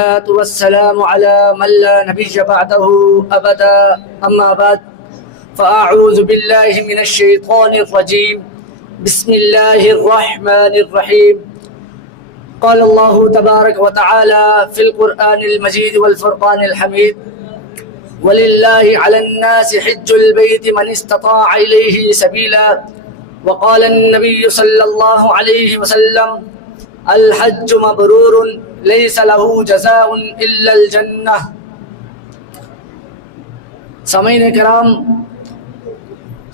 والسلام على من لا نبي بعده أبدا أما بعد فأعوذ بالله من الشيطان الرجيم بسم الله الرحمن الرحيم قال الله تبارك وتعالى في القرآن المجيد والفرقان الحميد ولله على الناس حج البيت من استطاع إليه سبيلا وقال النبي صلى الله عليه وسلم الحج مبرور ليس له جزاء إلا الجنة۔ سامعین کرام،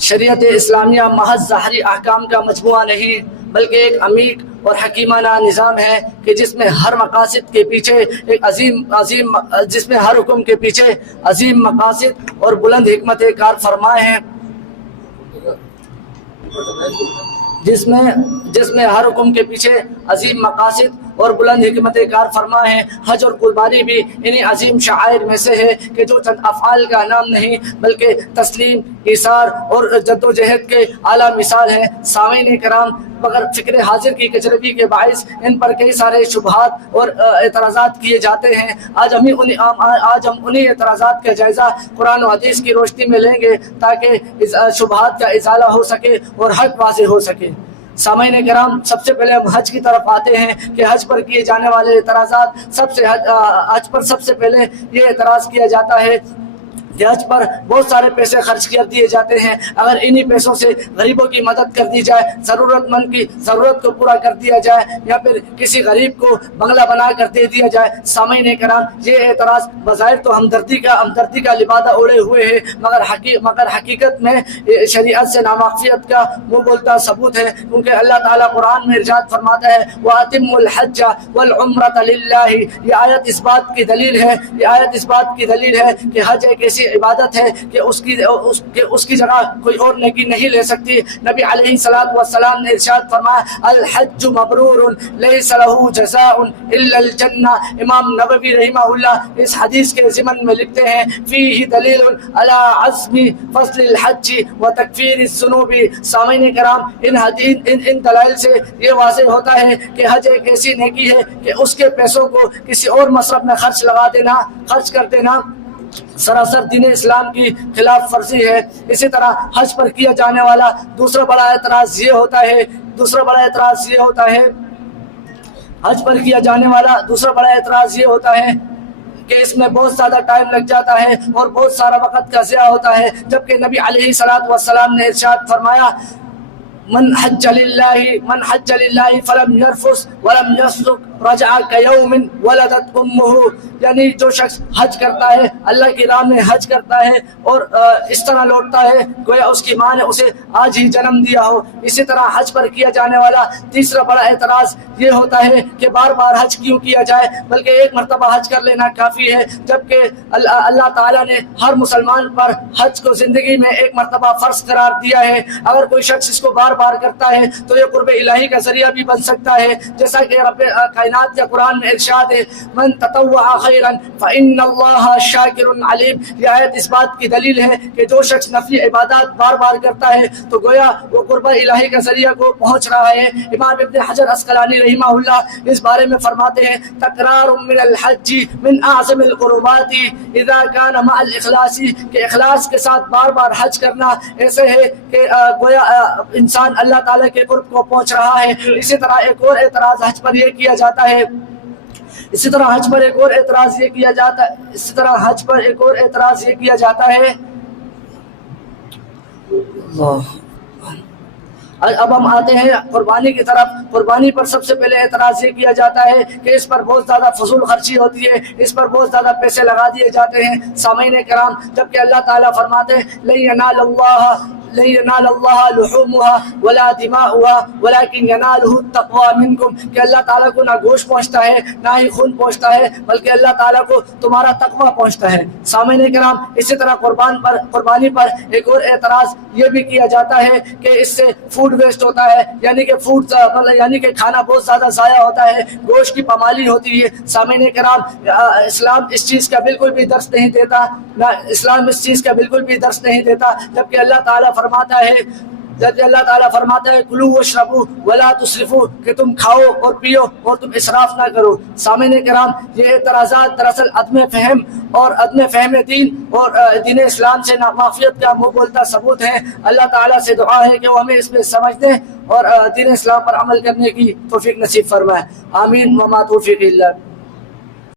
شریعت اسلامیہ محض ظاہری احکام کا مجموعہ نہیں بلکہ ایک عمیق اور حکیمانہ نظام ہے کہ جس میں ہر مقاصد کے پیچھے ایک جس میں ہر حکم کے پیچھے عظیم مقاصد اور بلند حکمت کار فرمائے ہیں، جس میں ہر حکم کے پیچھے عظیم مقاصد اور بلند حکمت کار فرما ہے۔ حج اور قربانی بھی انہی عظیم شعائر میں سے ہے کہ جو چند افعال کا نام نہیں بلکہ تسلیم، ایثار اور جد و جہد کے اعلیٰ مثال ہے۔ سامعین کرام، مگر فکر حاضر کی کجروی کے باعث ان پر کئی سارے شبہات اور اعتراضات کیے جاتے ہیں۔ آج ہم انہی اعتراضات کا جائزہ قرآن و حدیث کی روشنی میں لیں گے تاکہ شبہات کا ازالہ ہو سکے اور حق واضح ہو سکے۔ سامعین کرام، سب سے پہلے ہم حج کی طرف آتے ہیں کہ حج پر کیے جانے والے اعتراضات حج پر سب سے پہلے یہ اعتراض کیا جاتا ہے کہ حج پر بہت سارے پیسے خرچ کر دیے جاتے ہیں، اگر انہی پیسوں سے غریبوں کی مدد کر دی جائے، ضرورت مند کی ضرورت کو پورا کر دیا جائے یا پھر کسی غریب کو بنگلہ بنا کر دے دیا جائے۔ سامعین کرام، یہ اعتراض بظاہر تو ہمدردی کا لبادہ اوڑے ہوئے ہے، مگر حقیقت میں شریعت سے ناواقفیت کا منہ بولتا ثبوت ہے، کیونکہ اللہ تعالیٰ قرآن میں ارشاد فرماتا ہے وَأَتِمُّ الْحَجَّ وَالْعُمْرَةَ لِلَّهِ۔ یہ آیت اس بات کی دلیل ہے کہ حج ایک ایسی عبادت ہے کہ اس کی جگہ کوئی اور نیکی نہیں لے سکتی۔ نبی علیہ الصلوۃ والسلام نے ارشاد فرمایا الحج مبرور لیس له جزاء الا الجنہ۔ امام نبوی رحمہ اللہ اس حدیث کے ضمن میں لکھتے ہیں فیہ دلیل علی عزم فضل الحج وتکفیر الذنوب۔ سامعین کرام، ان دلائل سے یہ واضح ہوتا ہے کہ حج ایک ایسی نیکی ہے کہ اس کے پیسوں کو کسی اور مصرف میں خرچ کر دینا سراسر دین اسلام کی خلاف ورزی ہے۔ اسی طرح حج پر کیا جانے والا دوسرا بڑا اعتراض یہ ہوتا ہے حج پر کیا جانے والا دوسرا بڑا اعتراض یہ ہوتا ہے کہ اس میں بہت زیادہ ٹائم لگ جاتا ہے اور بہت سارا وقت کا ضیاع ہوتا ہے، جبکہ نبی علیہ الصلوۃ والسلام نے ارشاد فرمایا من حج للہ فلم یرفث ولم یفسق رجع کیوم ولدت امہ۔ یعنی جو شخص حج کرتا ہے، اللہ کی راہ میں حج کرتا ہے اور اس طرح لوٹتا ہے گویا اس کی ماں نے اسے آج ہی جنم دیا ہو۔ اسی طرح حج پر کیا جانے والا تیسرا بڑا اعتراض یہ ہوتا ہے کہ بار بار حج کیوں کیا جائے، بلکہ ایک مرتبہ حج کر لینا کافی ہے، جبکہ اللہ تعالیٰ نے ہر مسلمان پر حج کو زندگی میں ایک مرتبہ فرض قرار دیا ہے۔ اگر کوئی شخص اس کو بار بار کرتا ہے تو یہ قرب الہی کا ذریعہ بھی بن سکتا ہے، جیسا کہ رب کائنات کے قرآن میں ارشاد ہے من تطوع خیرا فإن اللہ شاکر علیم۔ یہ آیت اس بات کی دلیل ہے کہ جو شخص نفلی عبادات بار بار کرتا ہے تو گویا وہ قرب الہی کا ذریعہ کو پہنچ رہا ہے۔ امام ابن حجر عسقلانی رحمہ اللہ اس بارے میں فرماتے ہیں تکرار من الحج من اعظم القربات اذا كان مع الاخلاص، کہ اخلاص کے ساتھ بار بار حج کرنا ایسے ہے کہ گویا انسان اللہ تعالیٰ کے قرب کو پہنچ رہا ہے۔ اسی طرح ایک اور اعتراض حج پر یہ کیا جاتا ہے اب ہم آتے ہیں قربانی کی طرف۔ قربانی پر سب سے پہلے اعتراض یہ کیا جاتا ہے کہ اس پر بہت زیادہ فضول خرچی ہوتی ہے، اس پر بہت زیادہ پیسے لگا دیے جاتے ہیں۔ سامعین کرام، جبکہ اللہ تعالیٰ فرماتے ہیں لن ینال اللہ لحومها ولا دماؤها ولكن يناله التقوى منكم، کہ اللہ تعالیٰ کو نہ گوشت پہنچتا ہے نہ ہی خون پہنچتا ہے، بلکہ اللہ تعالیٰ کو تمہارا تقوی پہنچتا ہے۔ سامعین کرام، اسی طرح قربانی پر ایک اور اعتراض یہ بھی کیا جاتا ہے کہ اس سے فوڈ ویسٹ ہوتا ہے، یعنی کہ کھانا بہت زیادہ ضائع ہوتا ہے، گوشت کی پامالی ہوتی ہے۔ سامعین کرام، اسلام اس چیز کا بالکل بھی درس نہیں دیتا، جبکہ اللہ تعالیٰ فرماتا ہے جب اللہ تعالیٰ فرماتا ہے کلو واشربو ولا تسرفو کہ تم کھاؤ اور پیو اور تم اسراف نہ کرو. سامعین کرام یہ اعتراضات دراصل عدم فہم اور عدم فہم دین اور دین اسلام سے نامعافیت کا منہ بولتا ثبوت ہے. اللہ تعالیٰ سے دعا ہے کہ وہ ہمیں اس پہ سمجھنے اور دین اسلام پر عمل کرنے کی توفیق نصیب فرمائے. آمین وما توفیق الا